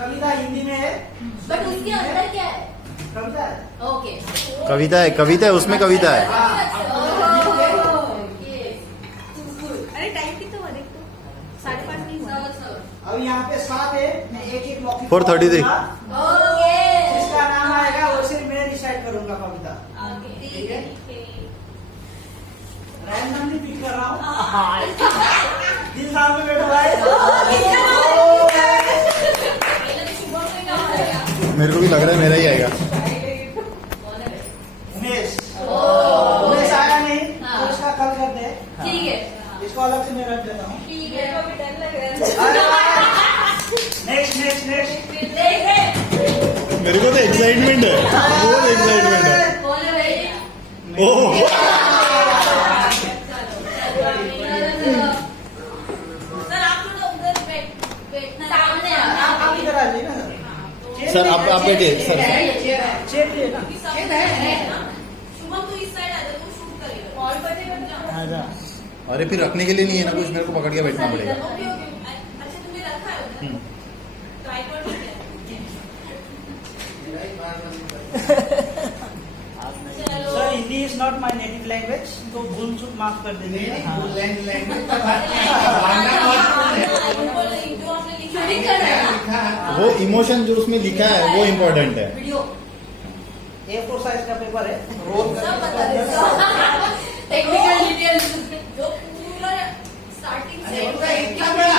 कविता हिंदी में है बट उसके अंदर क्या है? कविता है। ओके कविता है उसमें कविता है। अरे टाइम कितना हुआ देख तो 5:30 नहीं हुआ। अब यहाँ पे 7 है, मैं एक एक मौके 4:30 जिसका नाम आएगा वो सिर्फ मैं डिसाइड करूंगा कविता। ठीक है, रैंडमली पिक कर रहा हूँ। दिल सामने बैठो भाई। मेरे को भी लग रहा है मेरा ही आएगा। उमेश उमेश आया नहीं तो इसका कल करते हैं। ठीक है इसको अलग से मैं रख देता हूँ। ठीक है नेक्स्ट नेक्स्ट नेक्स्ट। मेरे को तो एक्साइटमेंट है, बहुत एक्साइटमेंट है। कौन है भाई? ओह सर आप थोड़ा उधर बैठना सामने आप इधर आ जाइए ना सर, आप बैठिए सर। चेक लिए ना। शुभम तो इस साइड आ जा, तू शूट करेगा कॉल बजेगा ना। अरे फिर रखने के लिए नहीं है ना कुछ, मेरे को पकड़ के बैठना पड़ेगा। ओके ओके अच्छा तुमने रखा है उधर ट्राइपॉड में चलो sir Hindi is not my native language, तो भूल चूक माफ कर दीजिए। जो आपने लिखा है वो इमोशन जो उसमें लिखा है वो इम्पोर्टेंट है। वीडियो A4 साइज का पेपर है। सब बता दे टेक्निकल डिटेल्स जो पूरा स्टार्टिंग से इतना बड़ा?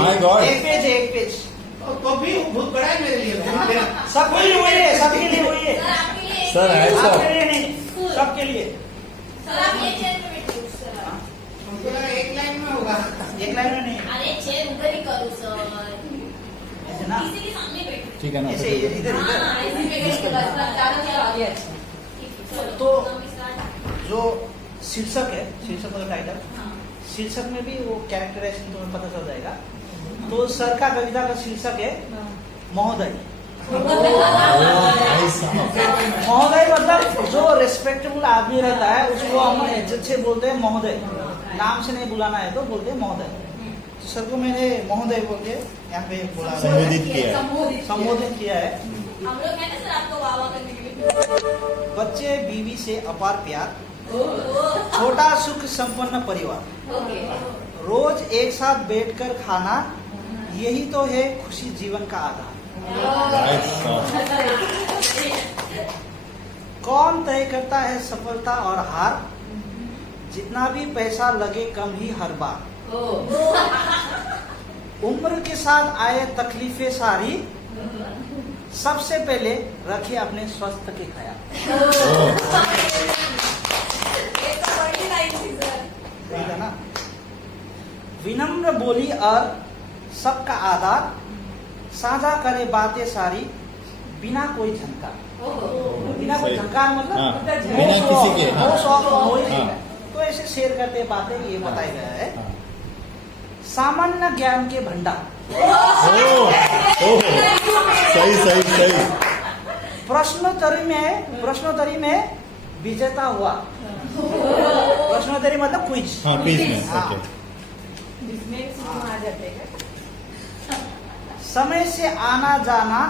माय गॉड, एक पेज। तो भी बहुत बड़ा है मेरे लिए। सबके लिए वही है, सबके लिए वही है। सर आपके लिए सर हैट्स ऑफ। आपके लिए नहीं, सबके लिए। सर आप ये चेयर पे बैठो सर हमको लगा एक लाइन में होगा। एक लाइन में नहीं, अरे चेयर उधर ही करो सर ऐसे ना, किसी के सामने बैठो ठीक है ना। ऐसे इधर इधर। हाँ ऐसे बैठो बस ज्यादा क्या आगे तो जो शीर्षक है, शीर्षक मतलब टाइटल, शीर्षक में भी वो कैरेक्टराइजेशन तुम्हें पता चल जाएगा। तो सर का कविता का शीर्षक है महोदय। महोदय मतलब जो रेस्पेक्टेबल आदमी रहता है उसको हम इज्जत से बोलते हैं महोदय। नाम से नहीं बुलाना है तो बोलते हैं महोदय। तो सर को मैंने महोदय बोल के यहाँ पे बोला, संबोधित किया है। संबोधित किया है। हम लोग है ना सर आपको वाह वाह करने के लिए बच्चे बीवी से अपार प्यार, छोटा सुख संपन्न परिवार, ओके रोज एक साथ बैठकर खाना, यही तो है खुशी जीवन का आधार। कौन तय करता है सफलता और हार, जितना भी पैसा लगे कम ही हर बार। उम्र के साथ आए तकलीफें सारी, सबसे पहले रखिए अपने स्वास्थ्य के ख्याल। सही था ना। विनम्र बोली और सबका आदर, साझा करे बातें सारी, बिना कोई झंकार। बिना कोई झंकार मतलब हाँ, बिना किसी के, हाँ। हाँ। तो ऐसे शेयर करते बातें ये बताया गया है। हाँ। सामान्य ज्ञान के भंडार, ओह, सही। प्रश्नोत्तरी में विजेता हुआ। प्रश्नोत्तरी मतलब क्विज। हाँ, क्विज में, हाँ। ओके। समय से आना जाना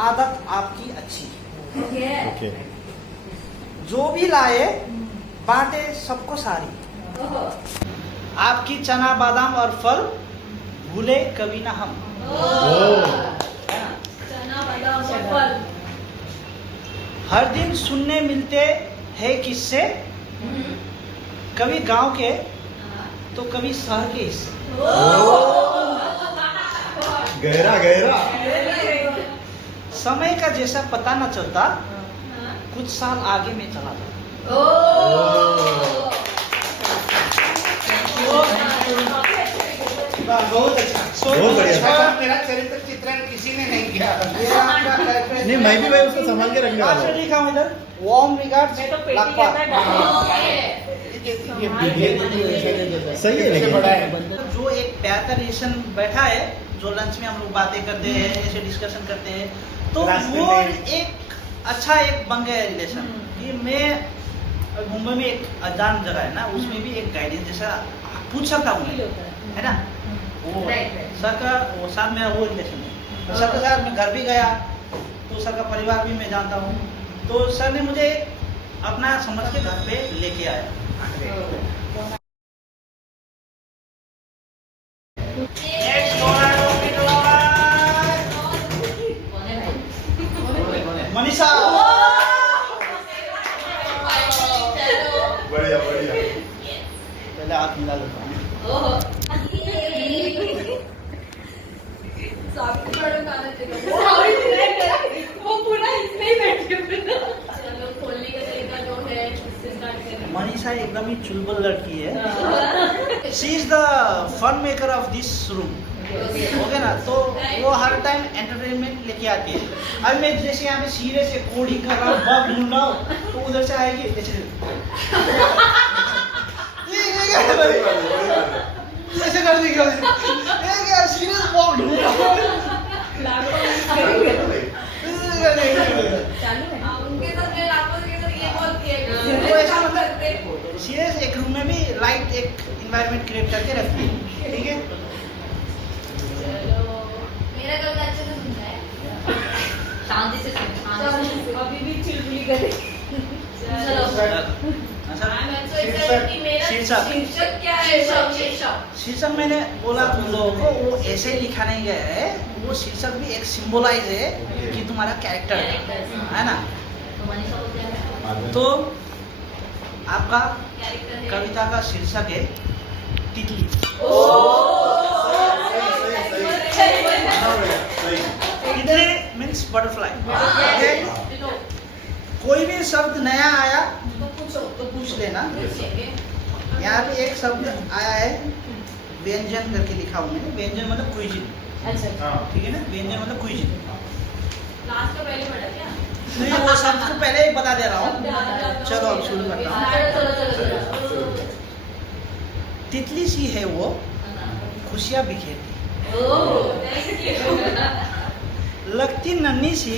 आदत आपकी अच्छी, ओके। जो भी लाए बांटे सबको सारी, आपकी चना बादाम और फल भूले कभी ना हम। चना बादाम और फल हर दिन सुनने मिलते हैं किससे, कभी गांव के तो कभी शहर के हिस्से। गहरा समय का जैसा पता न चलता, कुछ साल आगे में चला जाता। बहुत अच्छा। बहुत बढ़िया। मेरा चरित्र चित्रण किसी ने नहीं किया। नहीं, मैं भी भाई उसको संभाल के रखने वाला आज हूँ। लिखा हूँ इधर, वार्म रिगार्ड्स लखपत। सही है लेकिन बड़ा है। जो एक बेहतर रिलेशन बैठा है, जो लंच में हम लोग बातें करते हैं, ऐसे डिस्कशन करते हैं, तो रास्ते वो में। एक अच्छा एक बन गया रिलेशन कि मैं और मुंबई में एक अजान जगह है ना, उसमें भी एक गाइडेंस जैसा पूछ सकता हूँ मैं, है ना। वो सर का वो साथ मेरा वो रिलेशन है। सर के साथ मैं घर भी गया तो सर का परिवार भी मैं जानता हूँ, तो सर ने मुझे अपना समझ के घर पे लेके आया। मनीषा बढ़िया बढ़िया। पहले हाथ मिला लेता हूँ। वो पूरा इसमें ही बैठे चलो खोलने का तरीका जो है उससे स्टार्ट करें। मनीषा एकदम ही चुलबुल लड़की है। She is the fun maker of this room, okay ना। तो वो हर टाइम एंटरटेनमेंट लेके आती है। अब मैं जैसे यहाँ पे सीरियस है, कोडिंग कर रहा हूँ, बग ढूंढ रहा हूँ, तो उधर से आएगी ऐसे ऐसे कर देगी, यार सीरियस बग ढूंढ रहा हूँ। उनके साथ मैं लाखों के साथ ये बोलती है सीरियस एक रूम में भी लाइट एक एनवायरनमेंट क्रिएट करके रखती है, ठीक है। चलो मेरा कविता अच्छे से सुनता है, शांति से सुन, अभी भी चुलबुली करे। चलो I'm also excited कि मेरा शीर्षक। शीर्षक क्या है? शीर्षक शीर्षक मैंने बोला तुम लोगों को, वो ऐसे लिखा नहीं गया है, वो शीर्षक भी एक सिंबलाइज है कि तुम्हारा कैरेक्टर है ना। तो मनीषा को क्या है? तो आपका कैरेक्टर है कविता का शीर्षक है तितली। तितली मीन्स बटरफ्लाई। कोई भी शब्द नया आया तो पूछो तो पूछ लेना। पूछिए। यहाँ पे एक शब्द आया है व्यंजन करके लिखा हुआ है। व्यंजन मतलब क्विजिन, अच्छा ठीक है ना। व्यंजन मतलब क्विजिन। क्लास का पहले पढ़ा क्या? नहीं, वो शब्द को पहले ही बता दे रहा हूँ। चलो अब शुरू करता हूँ। चलो तितली सी है वो, खुशियाँ बिखेरती, लगती नन्ही सी,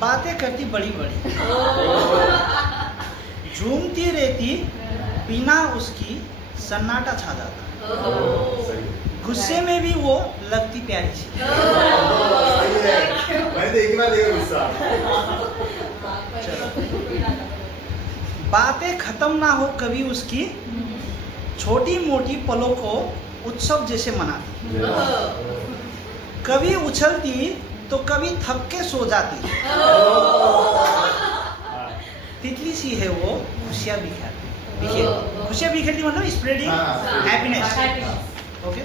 बातें करती बड़ी बड़ी, झूमती रहती, बिना उसकी सन्नाटा छा जाता, गुस्से में भी वो लगती प्यारी सी। मैंने तो एक बार देखा गुस्सा। बातें खत्म ना हो कभी उसकी, छोटी मोटी पलों को उत्सव जैसे मनाती, कभी उछलती तो कभी थक के सो जाती। तितली सी है वो, खुशियाँ बिखेरती। खुशियाँ बिखेरती मतलब स्प्रेडिंग हैप्पीनेस, ओके।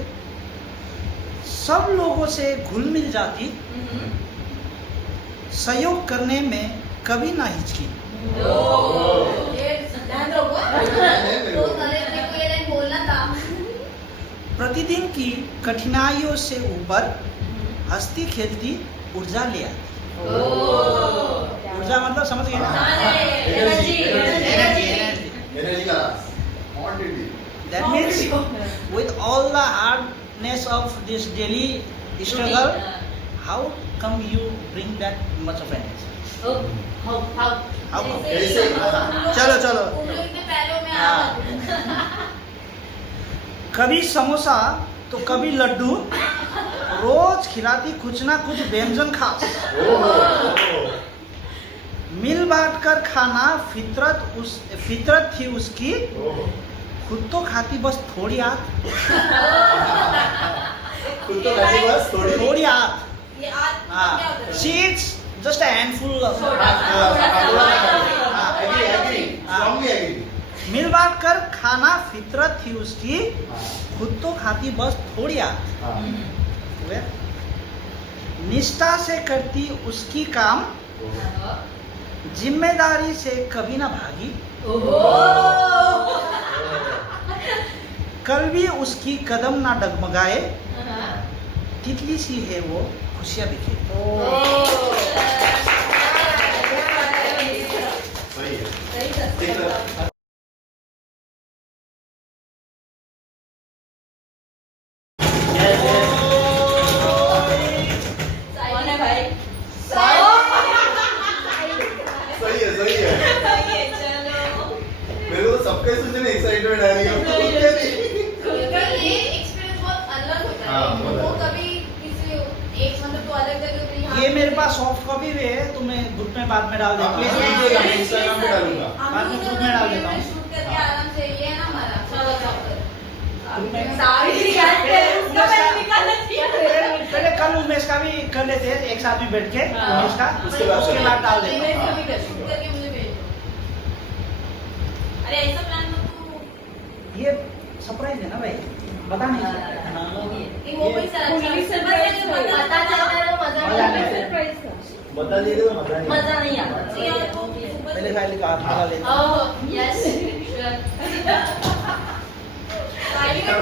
सब लोगों से घुल मिल जाती, सहयोग करने में कभी ना हिचकी, बोलना था। प्रतिदिन की कठिनाइयों से ऊपर हंसती खेलती ऊर्जा ले आती। ऊर्जा मतलब समझ गए ना? एनर्जी एनर्जी का quantity. That means with all the hardness of this daily struggle, how come you bring that much of energy? How come? कैसे? चलो चलो। इतने पहले में हाँ। कभी समोसा तो कभी लड्डू, रोज खिलाती कुछ ना कुछ व्यंजन खास, मिल बांट कर खाना फितरत थी उसकी, खुद तो खाती बस थोड़ी आत, खुद तो खाती बस थोड़ी आत। ये आज क्या हाँ, होता है? she eats just a handful of strongly agree. मिल बांट कर खाना फितरत थी उसकी, खुद तो खाती बस थोड़ी आत, निष्ठा से करती उसकी काम, जिम्मेदारी से कभी ना भागी, कल भी उसकी कदम ना डगमगाए, तितली सी है वो, खुशियाँ बिखेरती। सही है। कौन है भाई? सही है सही है। चलो बना रही हो क्योंकि ये एक्सपीरियंस बहुत अलग होता है। हाँ, बहुत वो अलग। कभी किसी एक मतलब तो अलग जगह पे यहाँ ये मेरे पास सॉफ्ट कॉपी भी है, तो मैं ग्रुप में बाद में डाल देता हूँ। हाँ, भेजिएगा, मैं Instagram पे डालूंगा। हम बाद में लोग ग्रुप में डाल देता हूँ। शूट करके आराम से ये है ना हमारा ग्रुप में- साड़ी निकालते हैं, उसका मैंने निकालना चाहिए। पहले कल उमेश का भी कर लेते हैं एक साथ में बैठ के, उमेश का उसके बाद उसके बाद डाल देता हूँ। कभी कर शूट करके मुझे भेज दो। अरे ऐसा प्लान मत तू। ये सरप्राइज है ना भाई, बता नहीं सकते। हाँ। ये वो कोई Fully सरप्राइज surprise पता चलता है वो मजा मजा नहीं नहीं आता। सरप्राइज था। बता दीजिए तो मजा नहीं मजा नहीं आता। ये वो सुपर- पहले फाइल का हाथ लगा लेता हूँ। Oh yes sure. टाइटल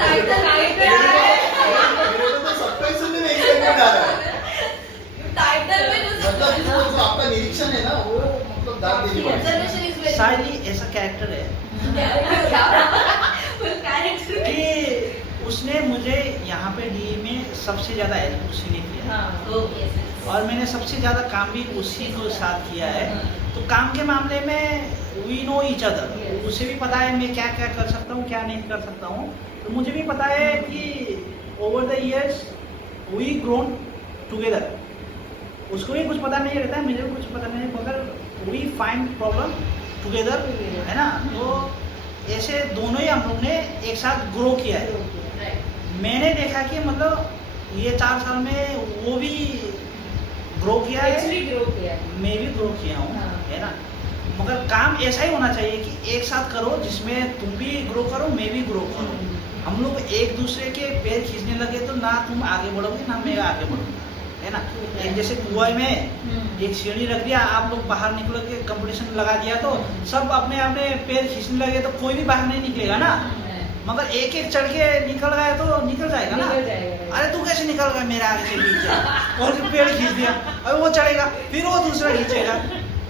मेरे को तो सरप्राइज सुनने में एक्साइटमेंट आ रहा है। टाइटल में जो मतलब जो आपका निरीक्षण है ना वो मतलब दाद देने वाला है। ऑब्जर्वेशन इज वेरी शायद ही ऐसा कैरेक्टर है कैरेक्टर कि उसने मुझे यहाँ पे डी में सबसे ज्यादा हेल्प उसी ने किया है। और मैंने सबसे ज्यादा काम भी उसी को साथ किया है। तो काम के मामले में वी नो ईच अदर, उसे भी पता है मैं क्या क्या कर सकता हूँ क्या नहीं कर सकता हूँ। तो मुझे भी पता है कि over the years we grown together. उसको भी कुछ पता नहीं रहता है, मुझे भी कुछ पता नहीं, मगर वी फाइंड प्रॉब्लम टुगेदर, है ना। तो ऐसे दोनों ही हम लोग ने एक साथ ग्रो किया है। मैंने देखा कि मतलब ये 4 साल में वो भी ग्रो किया है, एक्चुअली ग्रो किया है। मैं भी ग्रो किया हूँ, हाँ। है ना। मगर काम ऐसा ही होना चाहिए कि एक साथ करो जिसमें तुम भी ग्रो करो मैं भी ग्रो करूँ। हम लोग एक दूसरे के पैर खींचने लगे तो ना तुम आगे बढ़ोगे ना मैं आगे बढ़ूंगा, है ना। एक जैसे कुआं में एक सीढ़ी रख दिया, आप लोग बाहर निकलो के कंपटीशन लगा दिया तो सब अपने अपने पैर खींचने लगे तो कोई भी बाहर नहीं निकलेगा ना। मगर एक एक चढ़ के निकल गए तो निकल जाएगा ना। निकल जाएगा। अरे तू कैसे निकल गया मेरे आगे से पीछे, और फिर पेड़ खींच दिया, अब वो चढ़ेगा फिर वो दूसरा खींचेगा।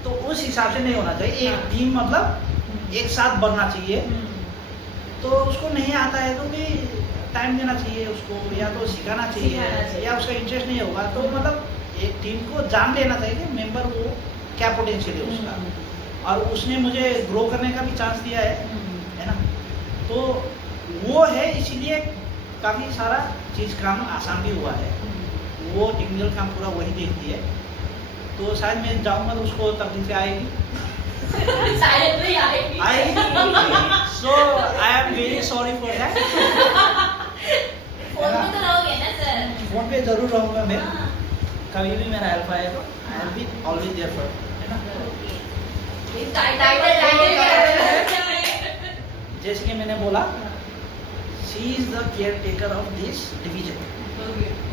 तो उस हिसाब से नहीं होना चाहिए। एक टीम मतलब एक साथ बढ़ना चाहिए। तो उसको नहीं आता है तो भी टाइम देना चाहिए उसको, या तो सिखाना चाहिए, या उसका इंटरेस्ट नहीं होगा तो मतलब एक टीम को जान लेना चाहिए कि मेंबर वो क्या पोटेंशियल है उसका। और उसने मुझे ग्रो करने का भी चांस दिया है ना। तो वो है, इसीलिए काफ़ी सारा चीज़ काम आसान भी हुआ है। वो टेक्निकल काम पूरा वही देखती है। तो शायद मैं जाऊँगा तो उसको तकलीफें आएगी शायद नहीं आएगी। So I am very sorry for that. Phone में तो रहोगे ना सर। फोन पे जरूर रहूँगा मैं, कभी भी मेरा हेल्प आए तो I am be always there for, है ना। टाइटल जैसे कि मैंने बोला, she is the caretaker of this division,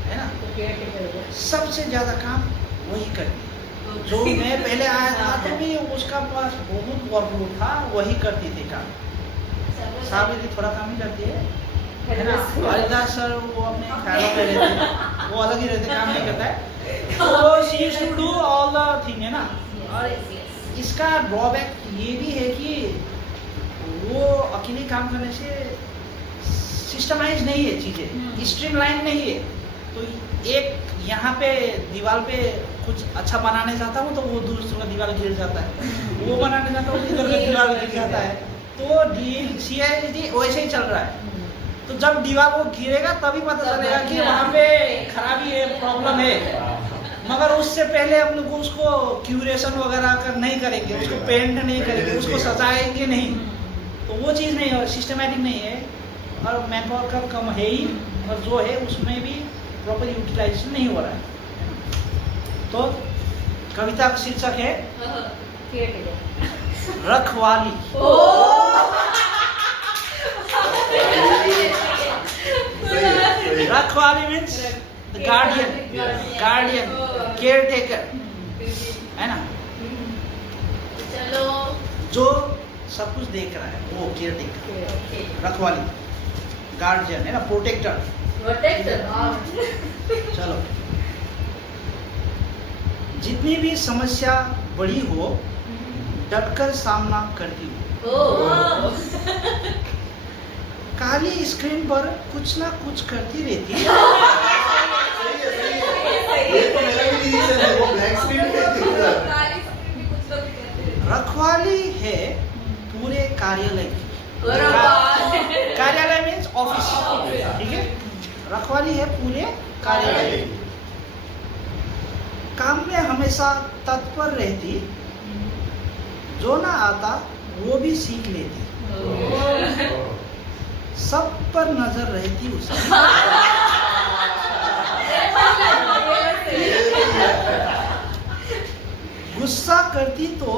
है ना। सबसे ज्यादा काम वही करती है। जो मैं पहले आया था तो भी उसका पास बहुत वर्कलोड था, वही करती थी काम। साबित्री थोड़ा काम ही करती है ना। हरिदास सर वो अपने ख्यालों में रहते हैं, वो अलग ही रहते, काम नहीं करता है। तो she used to do all the thing, है ना। और इसका ड्रॉबैक ये भी है कि वो अकेले काम करने से सिस्टमाइज नहीं है चीज़ें, स्ट्रीमलाइन नहीं है। तो एक यहाँ पे दीवार पे कुछ अच्छा बनाने जाता हूँ तो वो दूसरा दीवार गिर जाता है, वो बनाने जाता हूँ इधर का दीवार गिर जाता है। तो CID वैसे ही चल रहा है। तो जब दीवार वो गिरेगा तभी पता चलेगा कि वहाँ पे खराबी है, प्रॉब्लम है। मगर उससे पहले हम लोग उसको क्यूरेशन वगैरह कर नहीं करेंगे, उसको पेंट नहीं करेंगे, उसको सजाएंगे नहीं, तो वो चीज़ नहीं है, सिस्टमेटिक नहीं है। और मैन पावर का कम है ही, और जो है उसमें भी प्रॉपर यूटिलाइजेशन नहीं हो रहा है। तो कविता का शीर्षक है रखवाली। रखवाली मीन्स गार्डियन, केयर टेकर, है ना। चलो जो सब कुछ देख रहा है वो केयर टेकर, रखवाली, गार्जियन, है ना, प्रोटेक्टर। चलो, जितनी भी समस्या बड़ी हो डटकर सामना करती हूँ। काली स्क्रीन पर कुछ ना कुछ करती रहती है। ये तो मेरा भी निरीक्षण है, वो ब्लैक स्क्रीन पे दिख रहा है। रखवाली है पूरे कार्यालय की, कार्यालय मीन्स ऑफिस, ठीक है। रखवाली है पूरे कार्यालय। काम में हमेशा तत्पर रहती, जो ना आता वो भी सीख लेती, सब पर नजर रहती उसकी, गुस्सा करती तो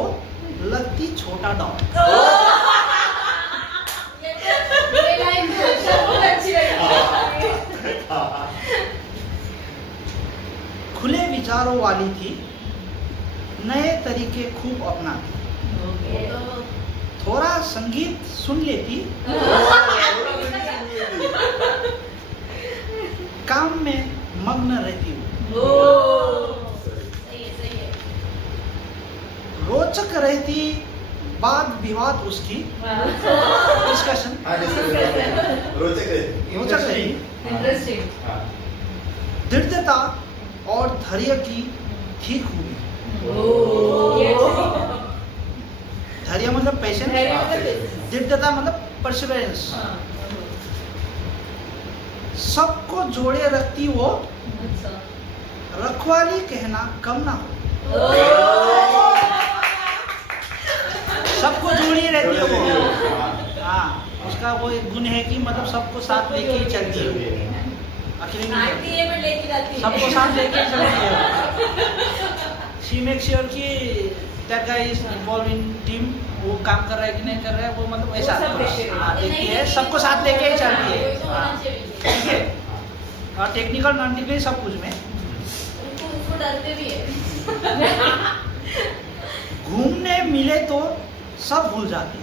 लगती छोटा डॉग। ये लाइन बहुत अच्छी लगी। खुले विचारों वाली थी, नए तरीके खूब अपनाती, थोड़ा संगीत सुन लेती, काम में मग्न रहती हूँ, सही है। रोचक रहती वाद विवाद उसकी, डिस्कशन रोचक रहती। रोचक रहती, इंटरेस्टिंग। दृढ़ता और धैर्य की थी खूबी। धैर्य मतलब पेशेंस, दृढ़ता मतलब परसिवरेंस। सबको जोड़े रखती वो, रखवाली कहना कम ना हो, सबको जोड़ी रहती है वो। हाँ, उसका वो एक गुण है कि मतलब सबको साथ लेके ही चलती है वो, अकेले नहीं चलती। में लेके जाती है। सबको साथ लेके ही चलती है। शी मेक श्योर कि that guy is involve in team, वो काम कर रहा है कि नहीं कर रहा है, वो मतलब ऐसा हाँ, देखती है, सबको साथ लेके ही चलती है। हाँ, ठीक है। और टेक्निकल नॉन टेक्निकल सब कुछ में उनको डरते भी है। घूमने मिले तो सब भूल जाती,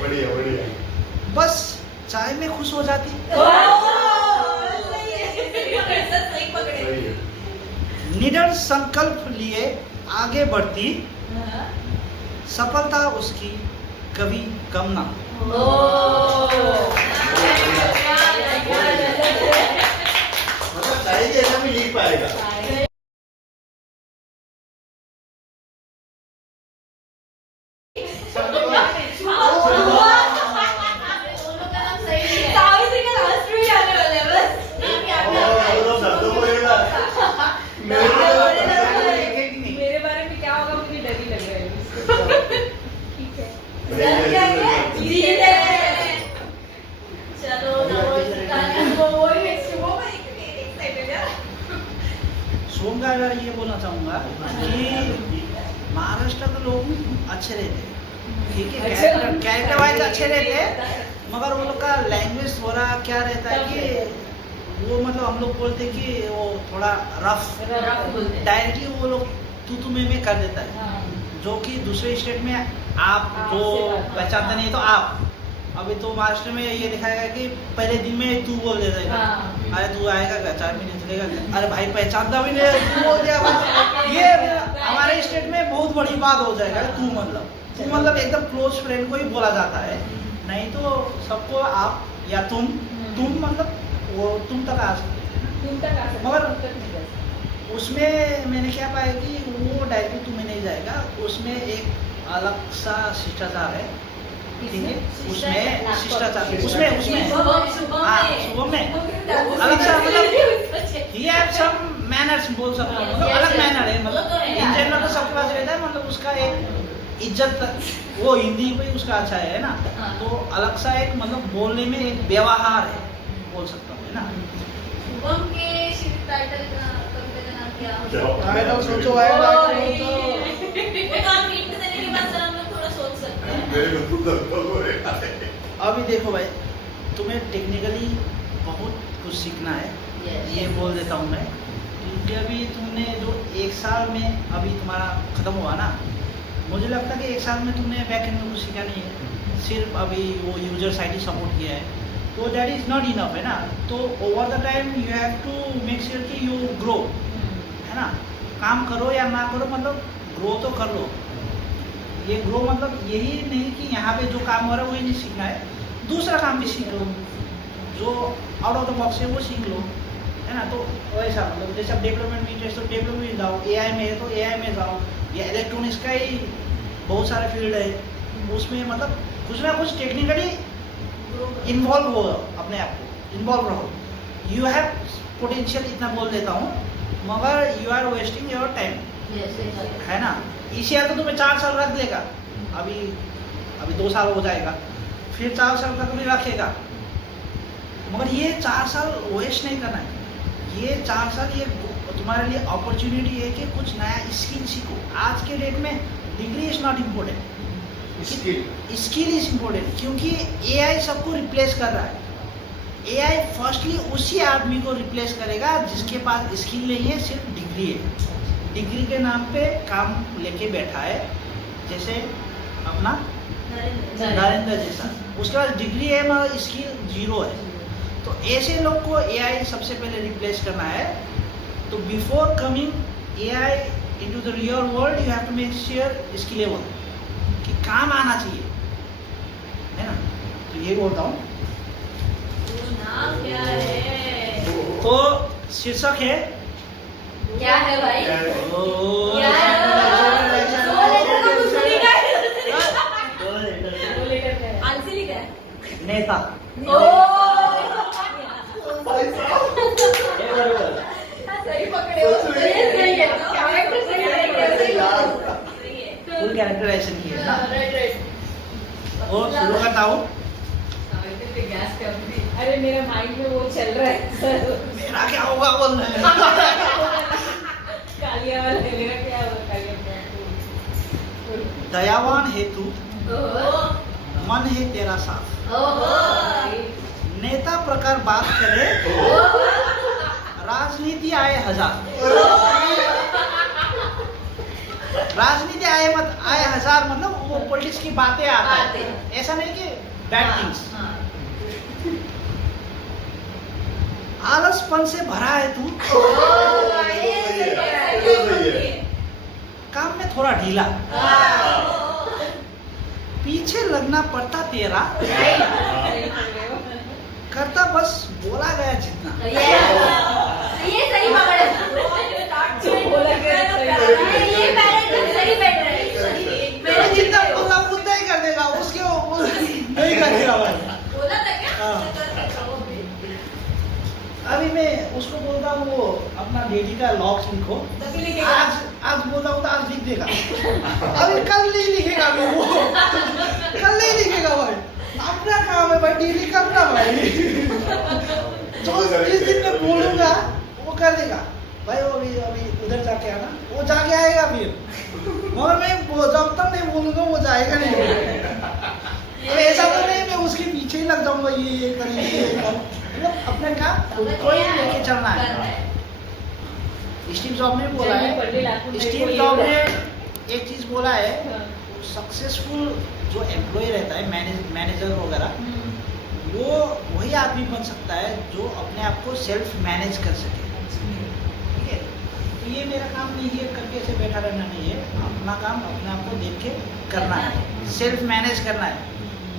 बढ़िया बढ़िया। बस चाय में खुश हो जाती, सही पकड़े। सही है। निडर संकल्प लिए आगे बढ़ती, सफलता उसकी कभी कम ना हो। मतलब शायद ऐसा भी लिख पाएगा। मेरे बारे में क्या होगा मुझे डर ही लग रहा है। ठीक है। सोम का अगर ये बोलना चाहूँगा कि महाराष्ट्र के लोग अच्छे रहते हैं, ठीक है, कैरेक्टर वाइज अच्छे रहते हैं, मगर वो लोग का लैंग्वेज थोड़ा क्या रहता है कि वो मतलब हम लोग बोलते हैं कि वो थोड़ा रफ डायरेक्टली वो लोग तू में कर देता है, जो कि दूसरे स्टेट में आप जो पहचानते नहीं तो आप, अभी तो महाराष्ट्र में ये दिखाएगा कि पहले दिन में तू बोल देता है, अरे तू आएगा क्या 4 महीने चलेगा, अरे भाई पहचानता भी नहीं तू बोल दिया, ये हमारे स्टेट में बहुत बड़ी बात हो जाएगा। तू मतलब एकदम क्लोज फ्रेंड को ही बोला जाता है, नहीं तो सबको आप या तुम मतलब वो तुम तक आ सकते हैं, मगर उसमें मैंने क्या पाया कि वो डायरेक्टली तुम्हें नहीं जाएगा, उसमें एक अलग सा शिष्टाचार है, ठीक है, उसमें शिष्टाचार उसमें हाँ सुबह में अलग सा मतलब ही हैव सम मैनर्स बोल सकते हो, मतलब अलग मैनर है, मतलब इन जनरल तो सबके पास रहता है, मतलब उसका एक इज्जत वो हिंदी पे उसका अच्छा है ना, तो अलग सा एक मतलब बोलने में एक व्यवहार है बोल सकता हूँ, है ना। शुभम के टाइटल का कविता का नाम क्या होगा? टाइटल सोचो वो तो आप हिंट देने के बाद सर हम लोग थोड़ा सोच सकते हैं। अभी देखो भाई, तुम्हें टेक्निकली बहुत कुछ सीखना है, ये बोल देता हूँ मैं, क्योंकि अभी तुमने जो 1 साल में अभी तुम्हारा खत्म हुआ ना, मुझे लगता है कि 1 साल में तुमने बैकएंड में कुछ सीखा नहीं है, सिर्फ अभी वो यूजर साइड ही सपोर्ट किया है, तो दैट इज नॉट इनफ, है ना। तो over the time you have to make sure कि यू ग्रो, है ना, काम करो या ना करो, मतलब ग्रो तो कर लो। ये ग्रो मतलब यही नहीं कि यहाँ पे जो काम हो रहा है वही नहीं सीखना है, दूसरा काम भी सीख लो, जो आउट ऑफ द बॉक्स है वो सीख लो, है ना। तो वैसा मतलब जैसे डेवलपमेंट में इंटरेस्ट तो डेवलपमेंट में जाओ, एआई में है तो एआई में जाओ, या इलेक्ट्रॉनिक्स का ही बहुत सारे फील्ड है, उसमें मतलब कुछ ना कुछ टेक्निकली इन्वॉल्व हो, अपने आप को इन्वॉल्व रहो। यू हैव पोटेंशियल, इतना बोल देता हूँ, मगर you are wasting your time, है ना। ईसीआर तो तुम्हें 4 साल रख देगा, अभी 2 साल हो जाएगा, फिर 4 साल तक भी रखेगा, मगर ये 4 साल वेस्ट नहीं करना है। ये 4 साल ये तुम्हारे लिए अपॉर्चुनिटी है कि कुछ नया स्किल सीखो। आज के डेट में degree is not important, skill is important, क्योंकि एआई सबको रिप्लेस कर रहा है। एआई फर्स्टली उसी आदमी को रिप्लेस करेगा जिसके पास स्किल नहीं है, सिर्फ डिग्री है। डिग्री के नाम पे काम लेके बैठा है, जैसे अपना नरेंद्र जैसा, उसके पास डिग्री है मगर स्किल 0 है। तो ऐसे लोग को एआई सबसे पहले रिप्लेस करना है। तो before coming AI into the real world, you have to make sure skillable, कि काम आना चाहिए, है ना। तो ये बोलता हूँ। नाम क्या है? तो शीर्षक है, क्या है भाई? ओ, क्या है? दो लेटर का कुछ नहीं लिखा है। वो लेकर क्या है? आंसर लिखा है। नेता। सही पकड़े हो। सही है। कैरेक्टर सही है। फुल कैरेक्टराइजेशन की है ना। राइट। और शुरू करता हूँ। गैस कर दी। अरे मेरे माइंड में वो चल रहा है सर। मेरा क्या होगा बोल रहे हैं। कालिया वाला है, मेरा क्या होगा कालिया? दयावान है तू, ओहो। मन है तेरा साफ, ओहो। नेता प्रकार बात करे, राजनीति आए 1000। राजनीति आए 1000 मतलब वो पॉलिटिक्स की बातें आता है, ऐसा नहीं कि बैड थिंग्स। आलसपन से भरा है तू, काम में थोड़ा ढीला, पीछे लगना पड़ता तेरा, करता बस बोला गया जितना। ये सही पकड़े। बोला गया ये पैरेंट सही बैठ रहा है। मैं जितना बोला उतना ही कर देगा, उसके वो नहीं करेगा भाई। बोला था क्या? हाँ। अभी मैं उसको बोलता हूँ वो अपना डेली का लॉक्स लिखो, तभी लिखेगा। आज बोलता हूँ तो आज लिख देगा। अभी कल नहीं लिखेगा, अभी वो कल नहीं लिखेगा भाई। अपना काम है भाई, डेली करना भाई। जो जिस दिन मैं बोलूंगा वो कर देगा भाई। वो अभी उधर जाके आना, वो जाके आएगा फिर, मगर मैं जब तक नहीं बोलूंगा वो जाएगा नहीं। तो ऐसा तो नहीं मैं उसके पीछे ही लग जाऊंगा, ये करेंगे, मतलब अपने काम कोई लेके चलना है। स्टीव जॉब ने बोला है, स्टीव जॉब ने एक चीज बोला है, सक्सेसफुल जो एम्प्लॉय रहता है, मैनेजर वगैरह, वो वही आदमी बन सकता है जो अपने आप को सेल्फ मैनेज कर सके। ठीक है, तो ये मेरा काम नहीं है करके ऐसे बैठा रहना नहीं है। अपना काम अपने आप को देख के करना है, सेल्फ मैनेज करना है,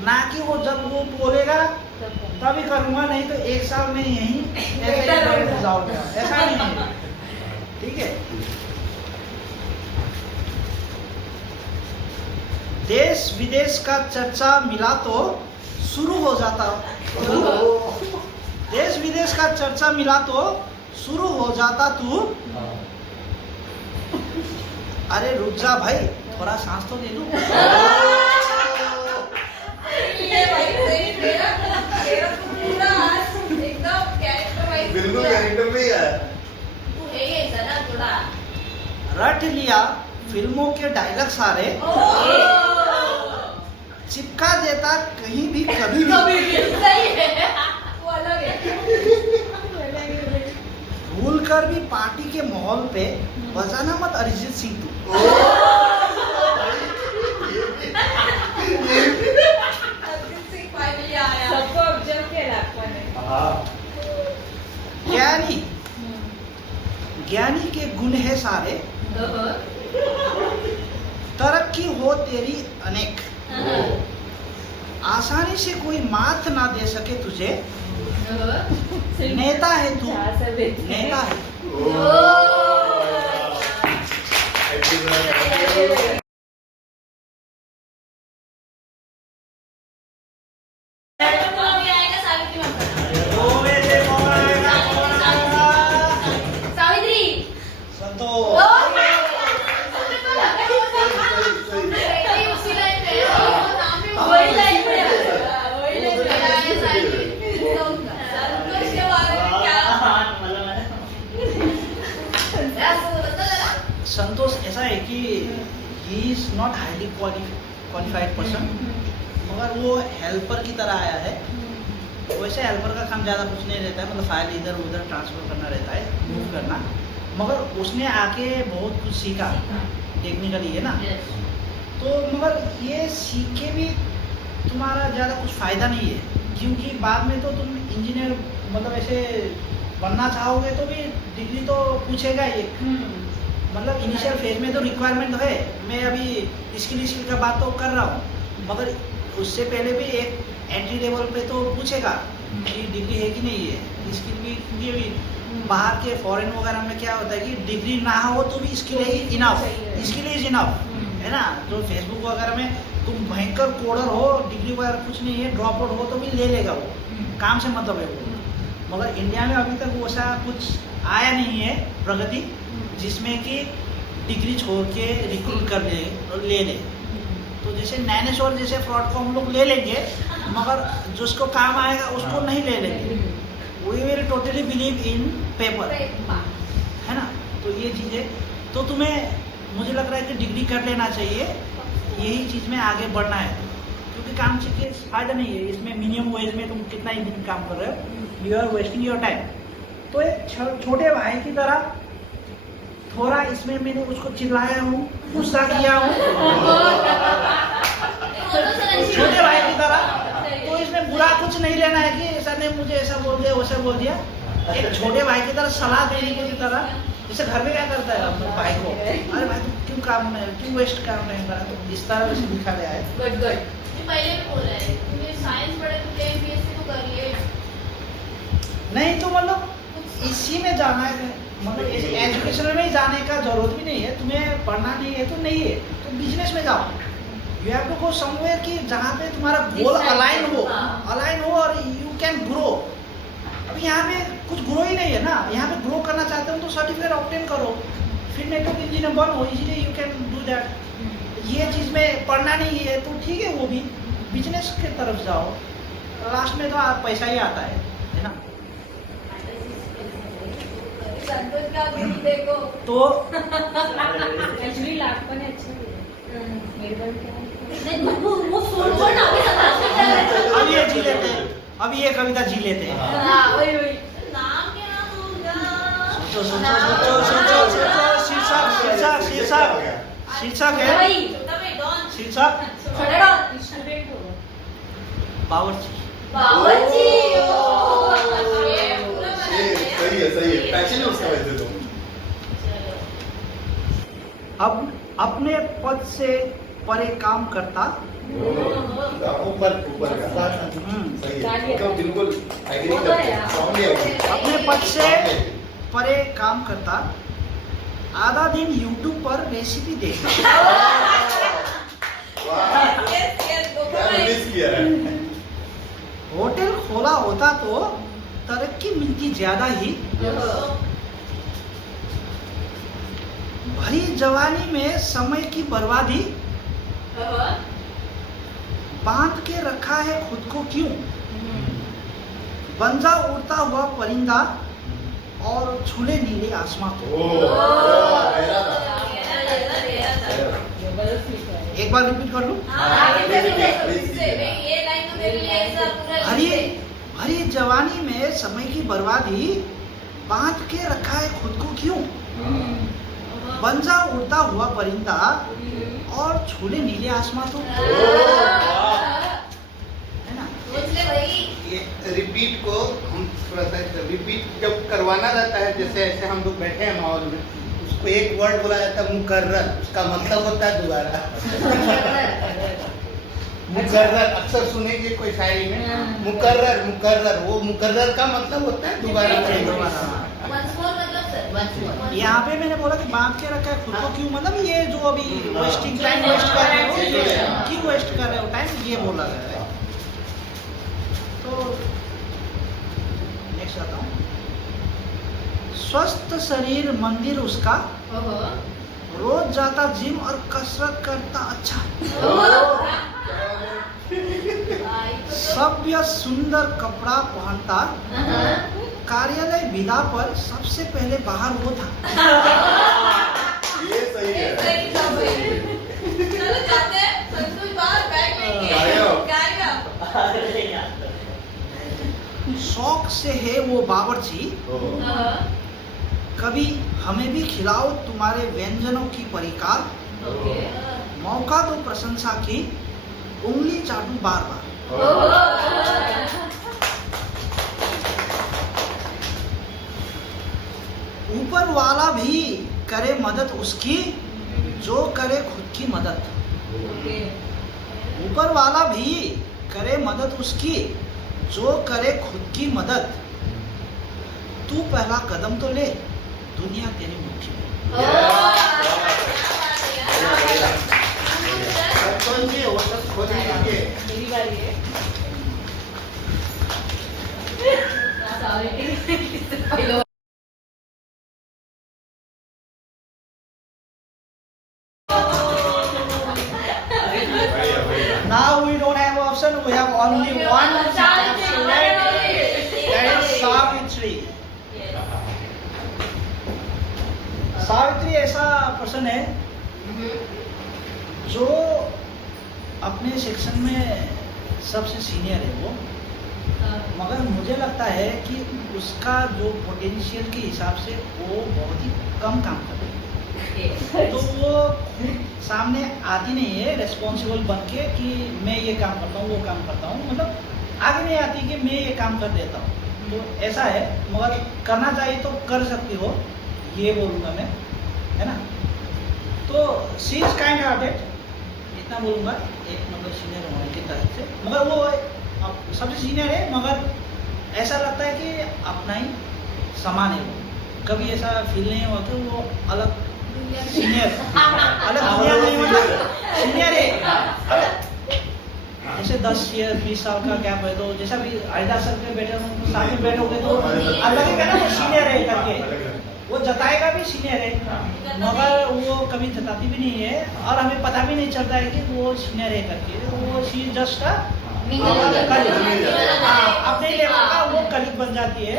ना कि वो जब वो बोलेगा तभी करूंगा, नहीं तो 1 साल में यहीं ऐसे ही बैठ जाऊंगा, ऐसा नहीं है। ठीक है, देश विदेश का चर्चा मिला तो शुरू हो जाता, देश विदेश का चर्चा मिला तो शुरू हो जाता तू। अरे रुक जा भाई, थोड़ा सांस तो ले लूं। ये भाई सही तेरा पूरा एकदम कैरेक्टर वाइज बिल्कुल कैरेक्टर में ही है। तू है ये सना थोड़ा रट लिया फिल्मों के डायलॉग सारे, चिपका देता कहीं भी कभी भी। सही है, वो अलग है। भूल कर भी पार्टी के माहौल पे बजाना मत अरिजीत सिंह तू। फाइनली आया। सबको ऑब्जर्व किया लाखों ने। ज्ञानी ज्ञानी के गुण है सारे, तरक्की हो तेरी अनेक, आसानी से कोई मात ना दे सके तुझे, नेता है तू, नेता है। Oh he is not highly qualified person, मगर वो हेल्पर की तरह आया है। वैसे हेल्पर का काम ज़्यादा कुछ नहीं रहता है, मतलब फाइल इधर उधर ट्रांसफ़र करना रहता है, मूव करना, मगर उसने आके बहुत कुछ सीखा टेक्निकली, है ना। तो मगर ये सीख के भी तुम्हारा ज़्यादा कुछ फ़ायदा नहीं है, क्योंकि बाद में तो तुम इंजीनियर मतलब ऐसे बनना चाहोगे तो भी डिग्री तो पूछेगा ये। मतलब इनिशियल फेज में तो रिक्वायरमेंट है, मैं अभी स्किल का बात तो कर रहा हूँ, मगर उससे पहले भी एक एंट्री लेवल पे तो पूछेगा कि डिग्री है कि नहीं है। स्किल भी, क्योंकि अभी बाहर के फॉरेन वगैरह में क्या होता है कि डिग्री ना हो तो भी स्किल है इनफ, स्किल इज इनफ, है ना। जो फेसबुक वगैरह में तुम भयंकर कोडर हो, डिग्री वगैरह कुछ नहीं है, ड्रॉप आउट हो तो भी ले लेगा वो, काम से मतलब है वो। मगर इंडिया में अभी तक वैसा कुछ आया नहीं है प्रगति जिसमें कि डिग्री छोड़ के रिक्रूट कर ले और ले ले। तो जैसे नैनेश्वर जैसे फ्रॉड को हम लोग ले लेंगे, मगर जिसको काम आएगा उसको नहीं ले लेंगे। We will totally believe in paper, है ना। तो ये चीज़ें तो तुम्हें मुझे लग रहा है कि डिग्री कर लेना चाहिए, यही चीज़ में आगे बढ़ना है, क्योंकि काम से के फायदा नहीं है। इसमें मिनिमम वेज में तुम कितना ही दिन काम कर रहे हो, you are wasting your time. तो एक छोटे भाई की तरह थोड़ा इसमें मैंने उसको चिल्लाया हूँ, गुस्सा किया हूँ छोटे भाई की तरह। तो इसमें बुरा कुछ नहीं लेना है कि ऐसा नहीं मुझे ऐसा बोल दिया वैसा बोल दिया। एक छोटे भाई की तरह सलाह देने की तरह, जैसे घर में क्या करता है अपने भाई को, अरे भाई तुम क्यों काम में क्यों वेस्ट काम नहीं करा, तो इस तरह से दिखा गया है। Good good. पहले भी बोल रहे हैं तुमने साइंस पढ़े तो एमपीएससी तो कर लिए नहीं, तो मतलब इसी में जाना है, मतलब एजुकेशन में ही जाने का जरूरत भी नहीं है। तुम्हें पढ़ना नहीं है तो नहीं है, तो बिजनेस में जाओ। You have to go somewhere कि जहाँ पे तुम्हारा गोल अलाइन हो और यू कैन ग्रो। अब यहाँ पे कुछ ग्रो ही नहीं है ना, यहाँ पे ग्रो करना चाहते हो तो सर्टिफिकेट ऑब्टेन करो, फिर नेटवर्क इंजीनियर बनो, easily you can do that. ये चीज़ में पढ़ना नहीं है तो ठीक है, वो भी बिजनेस की तरफ जाओ, लास्ट में तो पैसा ही आता है ना। देखो तो एक्चुअली लाखपन अच्छा है, मेरे पास क्या है, वो सोचो ना, अभी 27 अब ये जी लेते हैं, अब ये कविता जी लेते हैं। हाँ वही नाम क्या होगा, सोचो शीर्षक है, भाई छोटा भाई डॉन, शीर्षक छोटा डॉन स्टूडेंट होगा। बावर्ची। बावर्ची। सही है पैशन है उसका वैसे तो। अब अपने पद से परे काम करता, ऊपर का सही है, तो बिल्कुल एग्री करते हैं, सॉन्ग है वो। अपने पद से परे काम करता, आधा दिन YouTube पर रेसिपी देखता। वाह, क्या मिस किया है। होटल खोला होता तो तरक्की मिलती ज्यादा ही, भरी जवानी में समय की बर्बादी, बांध के रखा है खुद को क्यों, बन जा उड़ता हुआ परिंदा और छूले नीले आसमां को। एक बार रिपीट कर लूं। भरी जवानी में समय की बर्बादी, बांध के रखा है खुद को क्यों, बन जा उड़ता हुआ परिंदा और छूले नीले आसमां तो, है ना। ये रिपीट को हम थोड़ा सा रिपीट जब करवाना रहता है, जैसे ऐसे हम लोग बैठे हैं माहौल में, उसको एक वर्ड बोला जाता है मुकर्रर, उसका मतलब होता है दोबारा। मुकर्रर अक्सर सुनेंगे कोई शायरी में, मुकर्रर मुकर्रर, वो मुकर्रर का मतलब होता है दोबारा। यहाँ पे मैंने बोला कि बांध के रखा है खुद को क्यों, मतलब ये जो अभी वेस्टिंग टाइम वेस्ट कर रहे हो, क्यों वेस्ट कर रहे हो टाइम, ये बोला गया है। तो नेक्स्ट आता हूँ। स्वस्थ शरीर मंदिर उसका, रोज जाता जिम और कसरत करता अच्छा, सभ्य सुंदर कपड़ा पहनता, कार्यालय विदा पर सबसे पहले बाहर वो था। ये सही है। शौक से है वो बावर्ची, कभी हमें भी खिलाओ तुम्हारे व्यंजनों की परिकार, मौका दो प्रशंसा की, उंगली चाटू बार बार। ऊपर वाला भी करे मदद उसकी, जो करे खुद की मदद। ऊपर वाला भी करे मदद उसकी, जो करे खुद की मदद। तू पहला कदम तो ले, दुनिया तेरी मुट्ठी में। कौन सी वो सब खोज लीजिए। मेरी बारी है। Now we don't have option, we have only one option. That is Savitri. Savitri ऐसा पर्सन है जो अपने सेक्शन में सबसे सीनियर है वो, मगर मुझे लगता है कि उसका जो पोटेंशियल के हिसाब से वो बहुत ही कम काम कर रही है। तो वो खुद सामने आती नहीं है रेस्पॉन्सिबल बन के कि मैं ये काम करता हूँ वो काम करता हूँ, मतलब आगे नहीं आती कि मैं ये काम कर देता हूँ। तो ऐसा है, मगर करना चाहिए तो कर सकती हो, ये बोलूँगा मैं, है ना। तो शी इज काइंड हार्टेड, इतना बोलूँगा, एक मतलब सीनियर होने की तरफ से। मगर वो सबसे सीनियर है, मगर ऐसा लगता है कि अपना ही समान है वो, कभी ऐसा फील नहीं हुआ कि वो अलग सीनियर, अलग दुनिया नहीं, मतलब सीनियर है। जैसे 10 या 20 साल का गैप है, तो जैसा भी आइडा सर पे बैठे हो साथ में बैठोगे तो अलग ही कहना वो सीनियर है करके, वो जताएगा भी सीनियर है, मगर वो कभी जताती भी नहीं है और हमें पता भी नहीं चलता है कि वो सीनियर है करके। वो शी जस्ट अपने लेवल का वो कलीग बन जाती है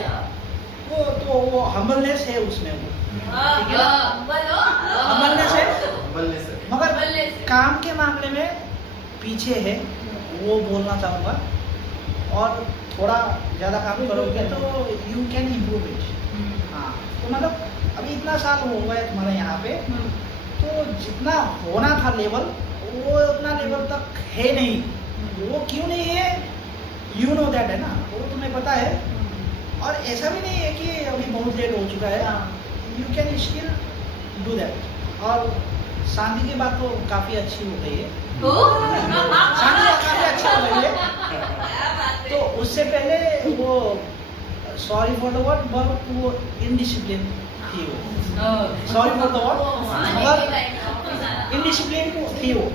वो, तो वो हम्बलनेस है उसमें, वो हम्बलनेस है, मगर काम के मामले में पीछे है, वो बोलना चाहूँगा। और थोड़ा ज़्यादा काम करोगे तो यू कैन इम्प्रूव इट। हाँ, तो मतलब अभी इतना साल हो गया तुम्हारे यहाँ पे, तो जितना होना था लेवल वो उतना लेवल तक है नहीं। वो क्यों नहीं है, यू नो दैट, है ना, वो तुम्हें पता है। और ऐसा भी नहीं है कि अभी बहुत लेट हो चुका है, you can still do that. और शादी की बात तो काफ़ी अच्छी हो गई है, शादी काफ़ी अच्छी हो गई है। तो उससे पहले वो sorry for the word, but वो इनडिसिप्लिन थी वो, सॉरी फॉर द वर्ड, मगर इनडिसिप्लिन थी वो,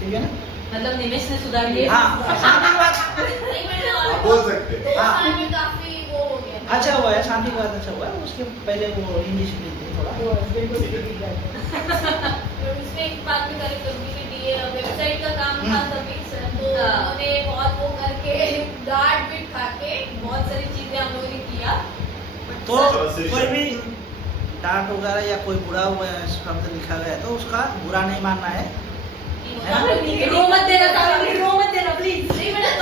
ठीक है ना। मतलब निमेश ने सुधार दिया। हाँ, शादी की बात बोल सकते हैं। काफी वो हो गया। अच्छा हुआ है, शादी की बात अच्छा हुआ है, उसके पहले वो इनडिसिप्लिन थी थोड़ा। इसमें एक बात भी करेक्ट करूंगी कि डीए वेबसाइट का काम था तभी सर, तो उन्होंने बहुत वो करके डांट भी खा के बहुत सारी चीजें हम लोगों ने किया। तो कोई भी डांट वगैरह या कोई बुरा हुआ शब्द लिखा गया है तो उसका बुरा नहीं मानना है, रो मत देना प्लीज। नहीं बेटा,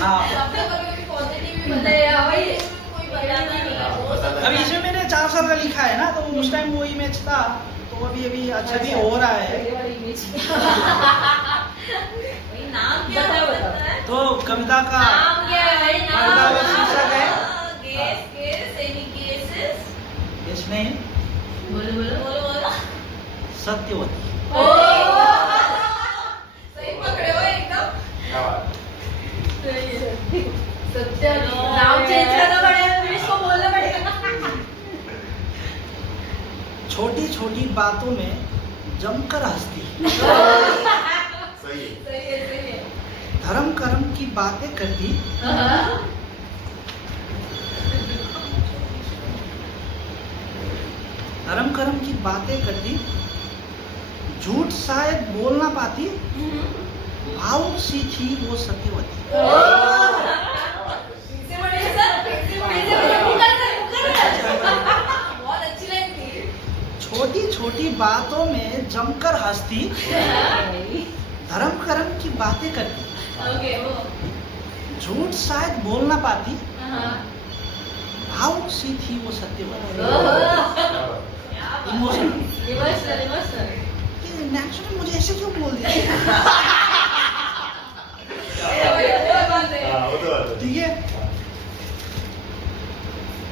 हाँ। आपने कभी पॉजिटिव भी बताया भाई, कोई बताता नहीं है। अभी इसमें मैंने 4 साल का लिखा है ना, तो उस टाइम वो इमेज था, तो अभी अच्छा भी हो रहा है। नाम क्या है? तो कविता का नाम क्या है भाई? कविता का शीर्षक है गेस एनी केसेस। गेस नहीं, बोलो। सत्यवती। सही पकड़े हो एकदम। सत्य नाम चेंज करना पड़ेगा, फिर इसको बोलना पड़ेगा। छोटी छोटी बातों में जमकर हंसती, सही है। सही है। धर्म कर्म की बातें करती, धर्म कर्म की बातें करती, झूठ शायद बोल ना पाती, भावुक सी थी वो सत्यवती। इनसे बड़े सर, बहुत अच्छी लाइन थी। छोटी छोटी बातों में जमकर हंसती, धर्म कर्म की बातें करती, ओके वो झूठ शायद बोल ना पाती, हाँ। भावुक सी थी वो सत्यवती। ओह, इमोशनल। इमोशनल। ये नेचुरल मुझे ऐसे क्यों बोल दिया? हाँ, वो तो बात है। ठीक है।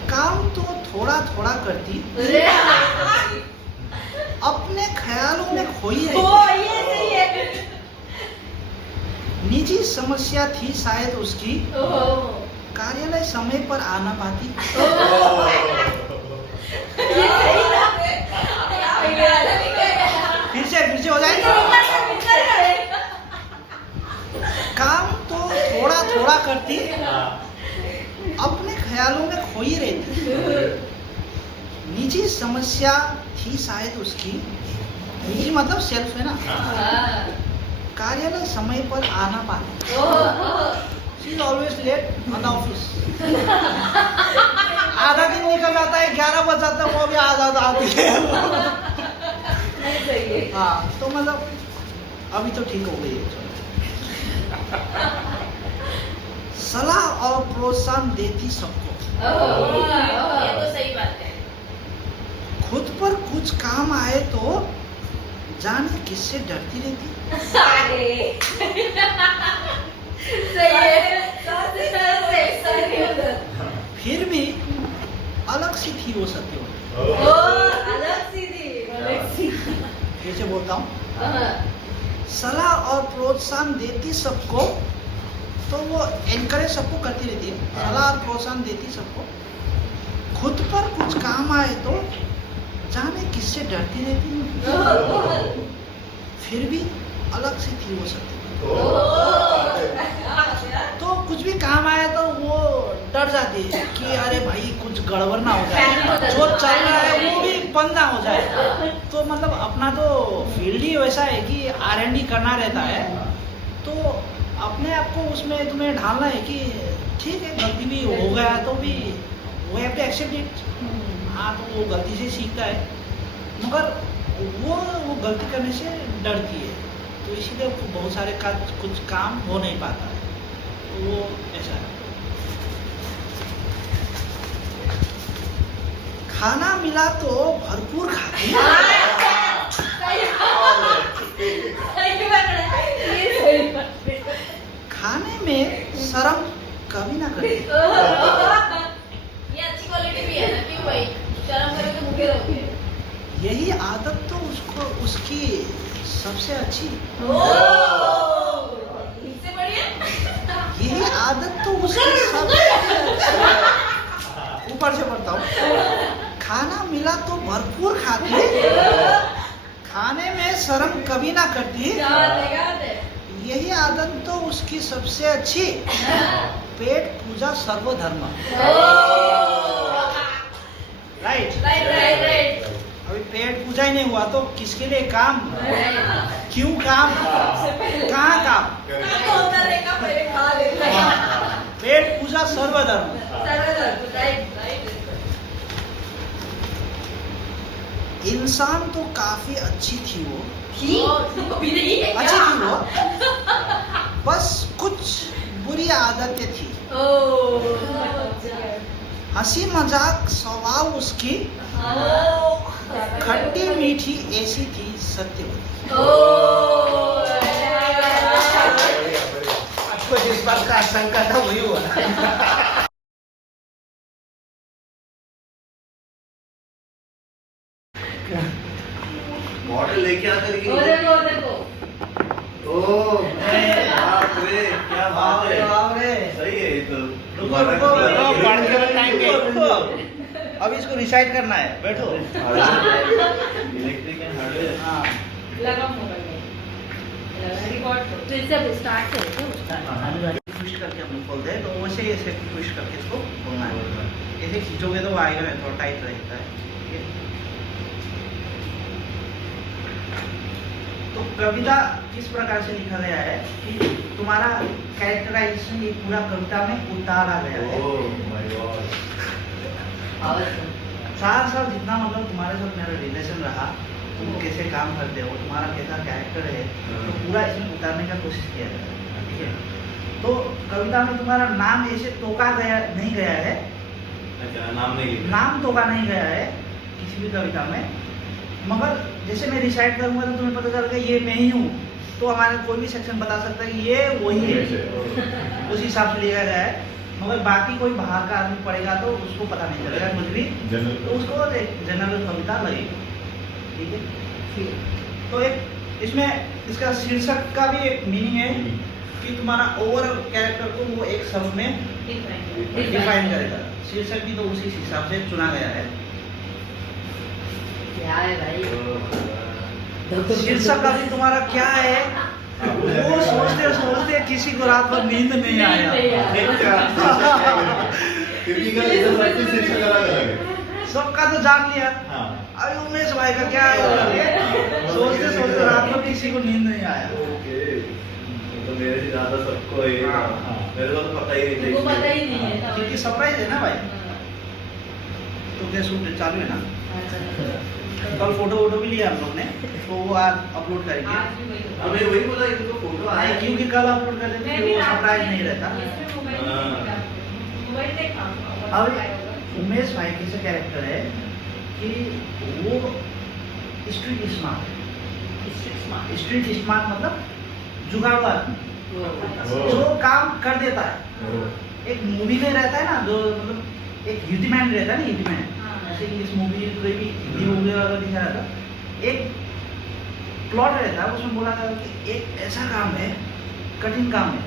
काम तो थोड़ा थोड़ा करती, अपने ख्यालों में खोई रहती। निजी समस्या थी शायद उसकी, कार्यालय समय पर आना पाती। फिर से हो जाएगा। काम तो थोड़ा थोड़ा करती, अपने ख्यालों में खोई रहती। निजी समस्या थी शायद उसकी, निजी मतलब सेल्फ है ना। कार्यालय समय पर आना पाती। She is always late on the office. आधा दिन निकल जाता है, 11 बज जाता है, वो भी आधा आती है। हाँ, तो मतलब अभी तो ठीक हो गई है। सलाह और प्रोत्साहन देती सबको। ये तो सही बात है। खुद पर कुछ काम आए तो जाने किससे डरती रहती। फिर भी अलग सी थी वो सत्यवती। कैसे बोलता हूँ? सलाह और प्रोत्साहन देती सबको, तो वो एनकरेज सबको करती रहती है। सलाह और प्रोत्साहन देती सबको, खुद पर कुछ काम आए तो जाने किससे डरती रहती है। फिर भी अलग से थी वो सत्यवती। तो कुछ भी काम आए तो वो डर जाती है कि अरे भाई कुछ गड़बड़ ना हो जाए, जो चल रहा है वो भी बंद ना हो जाए। तो मतलब अपना तो फील्ड ही वैसा है कि R&D करना रहता है, तो अपने आप को उसमें तुम्हें ढालना है कि ठीक है गलती भी हो गया तो भी वो हैव टू एक्सेप्ट इट। हाँ, तो वो गलती से सीखता है, मगर वो गलती करने से डरती है, तो इसीलिए बहुत सारे कुछ काम हो नहीं पाता है। तो वो ऐसा है। खाना मिला तो भरपूर खाती, खाने में शर्म कभी ना करती। ये अच्छी क्वालिटी भी है ना, क्यों भाई शर्म करे तो भूखे रहोगे। यही आदत तो उसकी सबसे अच्छी, इससे बढ़िया यही आदत तो उसकी सबसे ऊपर से पढ़ता हूँ। खाना मिला तो भरपूर खाती, खाने में शर्म कभी ना करती, यही आदत तो उसकी सबसे अच्छी। पेट पूजा सर्वधर्म। राइट। अभी पेट पूजा ही नहीं हुआ तो किसके लिए काम, क्यों काम, कहाँ काम? पेट पूजा सर्वधर्म। इंसान तो काफी अच्छी थी वो, अच्छी थी वो, बस कुछ बुरी आदतें थी। हंसी मजाक स्वभाव उसकी, खट्टी मीठी ऐसी थी सत्यवती। आपको जिस बात का आशंका था वही हुआ। मॉडल लेके आकर के बाप रे, क्या बात है। सही है ये तो। अब इसको रिसाइट करना है, बैठो। Electric and hardware. हाँ, लगा मोबाइल में रिकॉर्ड फिर से स्टार्ट करें ट्विस्ट करके हम लोग खोलते हैं, तो वैसे ऐसे ट्विस्ट करके इसको खोलना है। ऐसे खींचोगे तो आएगा नहीं, थोड़ा टाइट रहता है। ठीक है, तो कविता किस प्रकार से लिखा गया है कि तुम्हारा कैरेक्टराइजेशन ये पूरा कविता में उतारा गया है। साल जितना मतलब तुम्हारे साथ मेरा रिलेशन रहा, तुम कैसे काम करते हो, तुम्हारा कैसा कैरेक्टर है, तो पूरा इसमें उतारने का कोशिश किया जाता है। ठीक है, तो कविता में तुम्हारा नाम ऐसे टोका गया नहीं गया है, अच्छा नाम नहीं लिखा। नाम टोका नहीं गया है किसी भी कविता में, मगर जैसे मैं रिसाइट करूंगा तो तुम्हें पता चलेगा ये मैं ही हूँ, तो हमारे कोई भी सेक्शन बता सकता है कि ये वही है, उस हिसाब से लिया गया है। मगर बाकी कोई बाहर का आदमी पढ़ेगा तो उसको पता नहीं चलेगा कुछ भी, तो उसको एक जनरल कविता लगेगी। ठीक है, तो एक इसमें इसका शीर्षक का भी एक मीनिंग है कि तुम्हारा ओवरऑल कैरेक्टर को वो एक शब्द में डिफाइन करेगा। शीर्षक भी तो उसी हिसाब से चुना गया है। क्या है भाई? शीर्षक अभी तुम्हारा क्या है वो सोचते सोचते किसी को रात भर नींद नहीं आया। सबका तो जान लिया, अभी उमेश भाई का क्या है सोचते सोचते रात भर किसी को नींद नहीं आया। तो मेरे से ज्यादा सबको ये मेरे को तो पता ही नहीं वो पता ही नहीं है क्योंकि सरप्राइज है ना भाई। तो क्या शूट चालू है ना, कल फोटो वोटो भी लिया हम लोग ने, तो वो आज अपलोड करेंगे। हमें वही बोला इनको फोटो आया क्योंकि कल अपलोड कर देते तो वो सरप्राइज नहीं रहता। अब उमेश भाई कैसे कैरेक्टर है कि वो स्ट्रीट स्मार्ट मतलब जुगाड़ू आदमी जो काम कर देता है। एक मूवी में रहता है ना, जो मतलब एक ह्यूमन रहता है ना, ह्यूमन जैसे कि इस मूवी कोई भी हिंदी मूवी वगैरह दिखा रहा था, एक प्लॉट रहता है उसमें बोला था कि एक ऐसा काम है, कठिन काम है,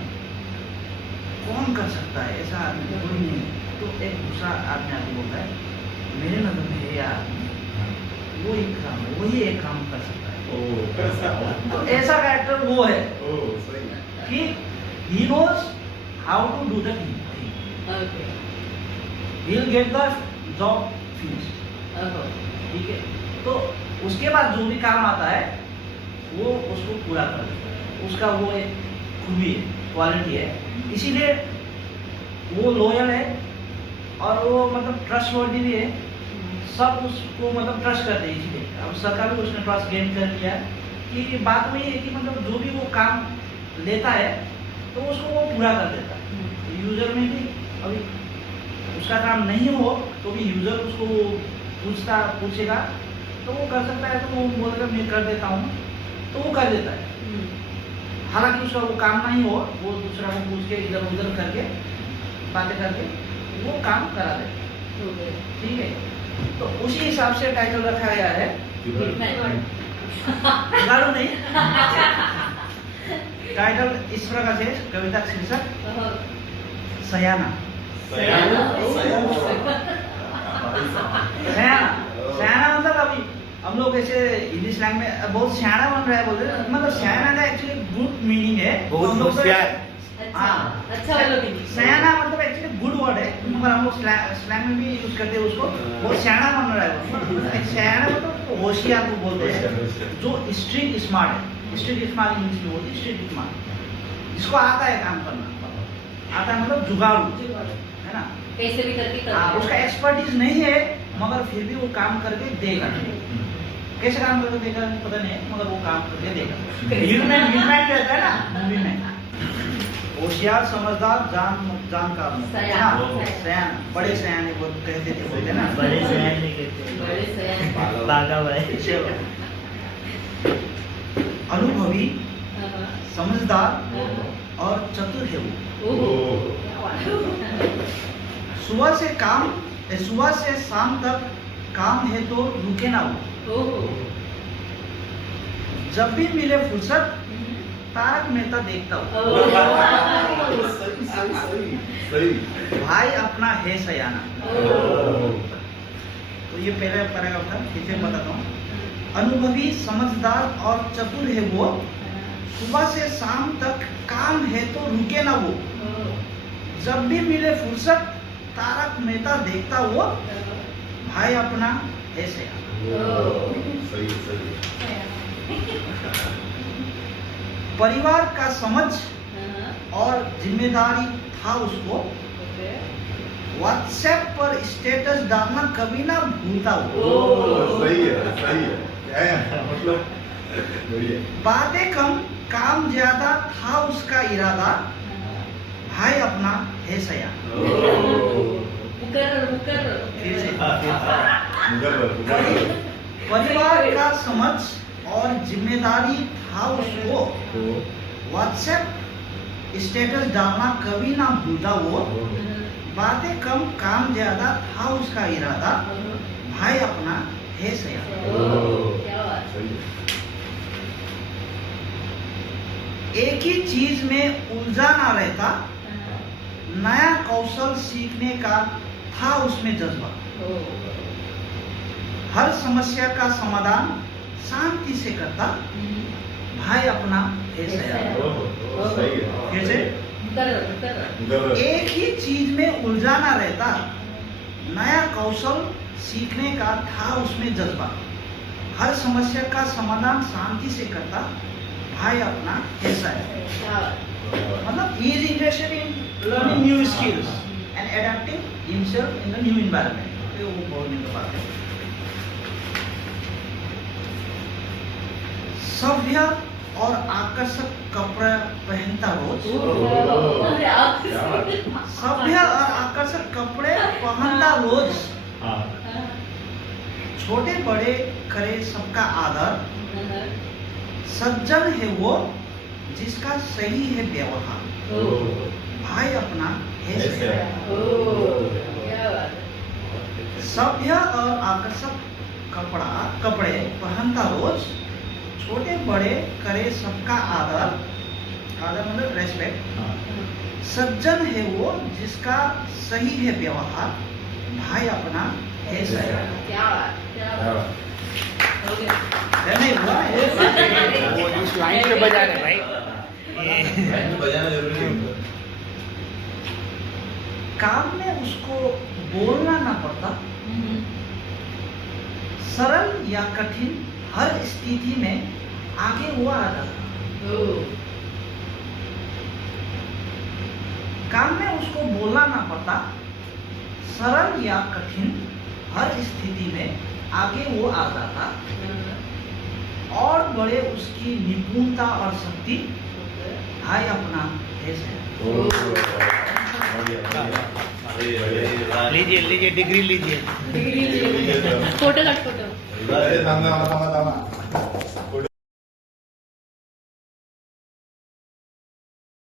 कौन कर सकता है ऐसा आदमी कोई नहीं। तो एक दूसरा आदमी आके बोलता है मेरे नजर में ये आदमी वो एक काम है, वही एक काम कर सकता है। तो ऐसा कैरेक्टर वो है कि he knows how to do the thing. He'll get the job finished. ठीक है, तो उसके बाद जो भी काम आता है वो उसको पूरा कर देता है, उसका वो एक खूबी है, क्वालिटी है, इसीलिए वो लॉयल है और वो मतलब ट्रस्टवर्दी भी है। सब उसको मतलब ट्रस्ट करते हैं, इसीलिए अब सरकार भी उसने ट्रस्ट गेन कर लिया कि बात वही है कि मतलब जो भी वो काम लेता है तो उसको वो पूरा कर देता है। यूजर में भी अभी उसका काम नहीं हो तो भी यूजर उसको पूछेगा तो वो कर सकता है, तो वो बोलेगा मैं कर देता हूँ, तो वो कर देता है। हालांकि उसका वो काम नहीं हो, वो दूसरा को पूछ के इधर उधर करके बातें करके वो काम करा देता। ठीक है, तो उसी हिसाब से टाइटल रखा गया है, गाड़ू नहीं। टाइटल इस प्रकार से, कविता का शीर्षक सयाना। सयाना मतलब अभी हम लोग ऐसे इंग्लिश लैंग्वेज में बहुत सियाना बन रहा है बोलते हैं, मतलब सियाना का एक्चुअली गुड मीनिंग है, बहुत होशियार। हाँ, अच्छा वाला भी सयाना मतलब एक्चुअली गुड वर्ड है, मगर हम लोग स्लैंग में भी यूज करते हैं उसको। बहुत सियाना बन रहा है, सियाना मतलब होशियार को बोलते हैं, जो स्ट्रीट स्मार्ट है। स्ट्रीट स्मार्ट इंग्लिश में बोलते हैं, स्ट्रीट स्मार्ट, इसको आता है काम करना, आता है मतलब जुगाड़ू है ना, कैसे भी करके उसका एक्सपर्टीज नहीं है मगर फिर भी वो काम करके देगा। कैसे काम करके देगा पता नहीं है, मगर वो काम करके देगा। ह्यूमन रहता है ना मूवी में, होशियार समझदार जानकार सयान, बड़े सयान वो कहते थे, बोलते ना बड़े सयान नहीं कहते, बड़े सयान बागा भाई। अनुभवी, समझदार और चतुर है वो। सुबह से शाम तक काम है तो रुके ना वो। जब भी मिले फुर्सत तारक मेहता देखता हूँ। भाई अपना है सयाना। तो ये पहले पैराग्राफ था, फिर से बताता हूँ। अनुभवी, समझदार और चतुर है वो, सुबह से शाम तक काम है तो रुके ना वो। जब भी मिले फुर्सत तारक मेहता देखता वो, भाई अपना है सयाना। परिवार का समझ और जिम्मेदारी था उसको, व्हाट्सएप पर स्टेटस डालना कभी ना भूलता वो। सही है मतलब बातें कम काम ज्यादा था उसका इरादा, भाई अपना है सया। फिर से। परिवार का समझ और जिम्मेदारी था उसको, व्हाट्सएप स्टेटस डालना कभी ना भूला वो, बातें कम काम ज्यादा था उसका इरादा, भाई अपना है सया। एक ही चीज में उलझा ना रहता, नया कौशल सीखने का था उसमें जज्बा, हर समस्या का समाधान शांति से करता, भाई अपना है सया। फिर से। एक ही चीज में उलझाना रहता, नया कौशल सीखने का था उसमें जज्बा, हर समस्या का समाधान शांति से करता, भाई अपना ऐसा है। मतलब he is interested in learning new skills and adapting himself in the new environment. ये वो बोलने की बात है। सभ्य और आकर्षक कपड़े पहनता रोज, सभ्य और आकर्षक कपड़े पहनता रोज, छोटे बड़े करे सबका आदर, सज्जन है वो जिसका सही है व्यवहार, भाई अपना है सया। सभ्य और आकर्षक कपड़े पहनता रोज, छोटे बड़े करे सबका आदर, आदर मतलब रेस्पेक्ट, सज्जन है वो जिसका सही है व्यवहार, भाई अपना है सया। नहीं हुआ है। वो इस लाइन पे बजा रहे भाई। बजाना जरूरी है। काम में उसको बोलना ना पड़ता, सरल या कठिन हर स्थिति में आगे हुआ आ जाता। काम में उसको बोलना ना पड़ता, सरल या कठिन हर स्थिति में आगे वो आ जाता, और बड़े उसकी निपुणता और शक्ति, भाई अपना है सया। लीजिए डिग्री लीजिए। फोटो। अरे थांबा